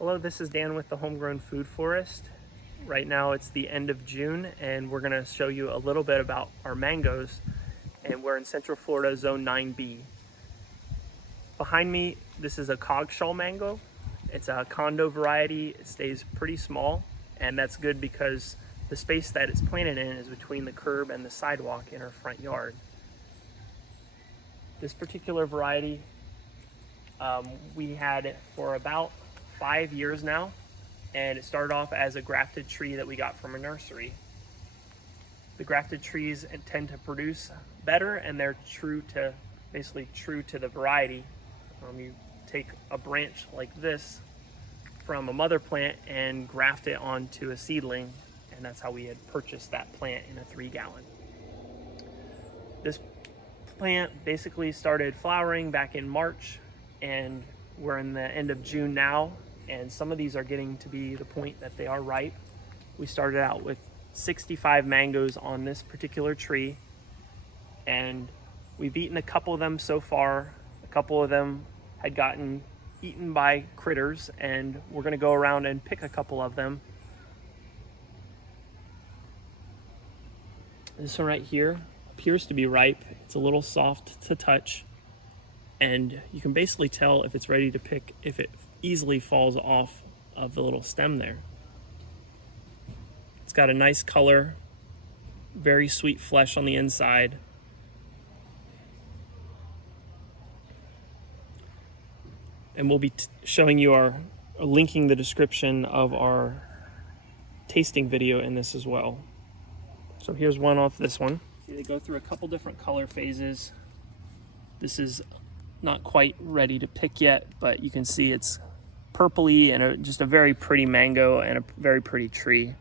Hello, this is Dan with the Homegrown Food Forest. Right now it's the end of June and we're going to show you a little bit about our mangoes, and we're in Central Florida Zone 9B. Behind me, this is a Cogshall mango. It's a Condo variety. It stays pretty small, and that's good because the space that it's planted in is between the curb and the sidewalk in our front yard. This particular variety we had it for about 5 years now, and it started off as a grafted tree that we got from a nursery. The grafted trees tend to produce better, and they're basically true to the variety. You take a branch like this from a mother plant and graft it onto a seedling, and that's how we had purchased that plant in a 3-gallon. This plant basically started flowering back in March, and we're in the end of June now, and some of these are getting to be the point that they are ripe. We started out with 65 mangoes on this particular tree, and we've eaten a couple of them so far. A couple of them had gotten eaten by critters, and we're going to go around and pick a couple of them. This one right here appears to be ripe. It's a little soft to touch, and you can basically tell if it's ready to pick if it easily falls off of the little stem there. It's got a nice color, very sweet flesh on the inside. And we'll be showing you linking the description of our tasting video in this as well. So here's one off this one. They go through a couple different color phases. This is not quite ready to pick yet, but you can see it's purpley and just a very pretty mango and a very pretty tree.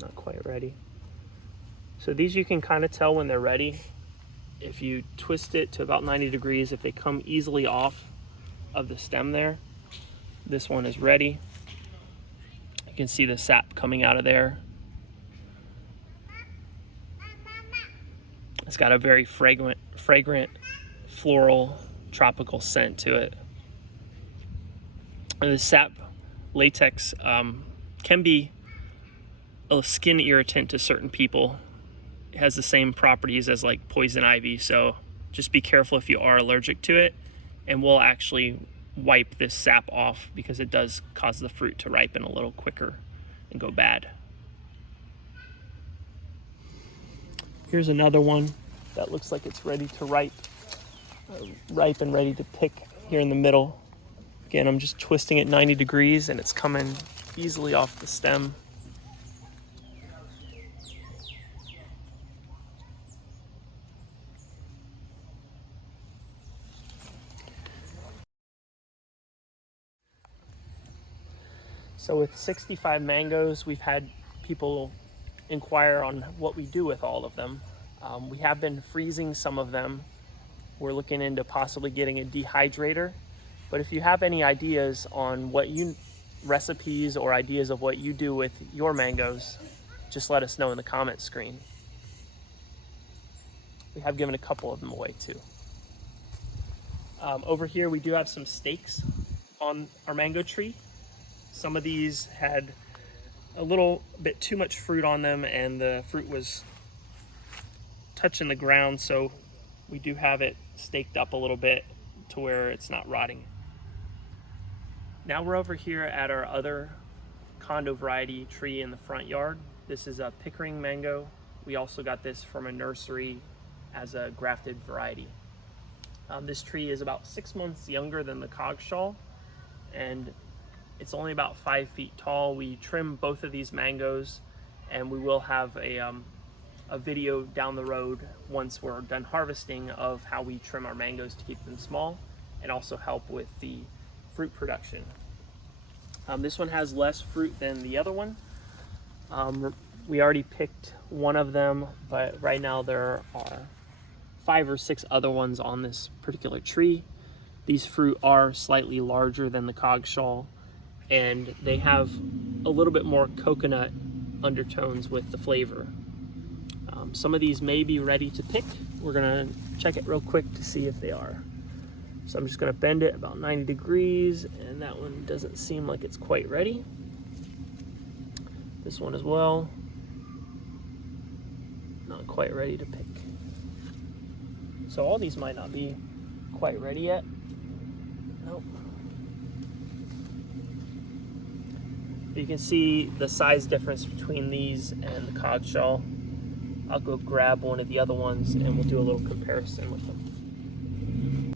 Not quite ready. So these you can kind of tell when they're ready. If you twist it to about 90 degrees, if they come easily off of the stem there, this one is ready. You can see the sap coming out of there. It's got a very fragrant, floral, tropical scent to it. And the sap latex can be a skin irritant to certain people. It has the same properties as like poison ivy, so just be careful if you are allergic to it, and we'll actually wipe this sap off because it does cause the fruit to ripen a little quicker and go bad. Here's another one that looks like it's ready to ripe and ready to pick here in the middle. Again, I'm just twisting it 90 degrees and it's coming easily off the stem. So with 65 mangoes, we've had people inquire on what we do with all of them. We have been freezing some of them. We're looking into possibly getting a dehydrator. But if you have any ideas on recipes or ideas of what you do with your mangoes, just let us know in the comment screen. We have given a couple of them away too. Over here we do have some stakes on our mango tree. Some of these had a little bit too much fruit on them and the fruit was touching the ground, so we do have it staked up a little bit to where it's not rotting. Now we're over here at our other Condo variety tree in the front yard. This is a Pickering mango. We also got this from a nursery as a grafted variety. This tree is about 6 months younger than the Cogshall, and it's only about 5 feet tall. We trim both of these mangoes, and we will have a video down the road once we're done harvesting of how we trim our mangoes to keep them small and also help with the fruit production. This one has less fruit than the other one. We already picked one of them, but right now there are 5 or 6 other ones on this particular tree. These fruit are slightly larger than the Cogshall, and they have a little bit more coconut undertones with the flavor. Some of these may be ready to pick. We're gonna check it real quick to see if they are. So I'm just gonna bend it about 90 degrees, and that one doesn't seem like it's quite ready. This one as well, not quite ready to pick. So all these might not be quite ready yet. Nope. You can see the size difference between these and the Cogshall. I'll go grab one of the other ones and we'll do a little comparison with them.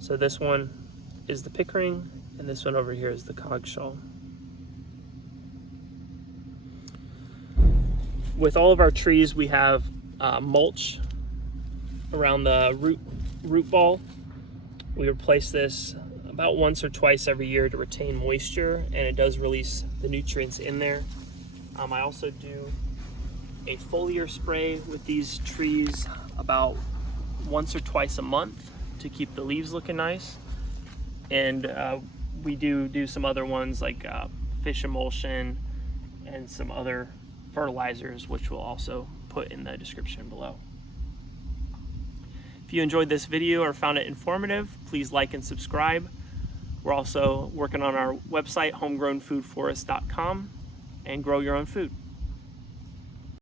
So this one is the Pickering, and this one over here is the Cogshall. With all of our trees, we have mulch around the root ball. We replace this about once or twice every year to retain moisture, and it does release the nutrients in there. I also do a foliar spray with these trees about once or twice a month to keep the leaves looking nice. And we do some other ones like fish emulsion and some other fertilizers, which we'll also put in the description below. If you enjoyed this video or found it informative, please like and subscribe. We're also working on our website, homegrownfoodforest.com, and grow your own food.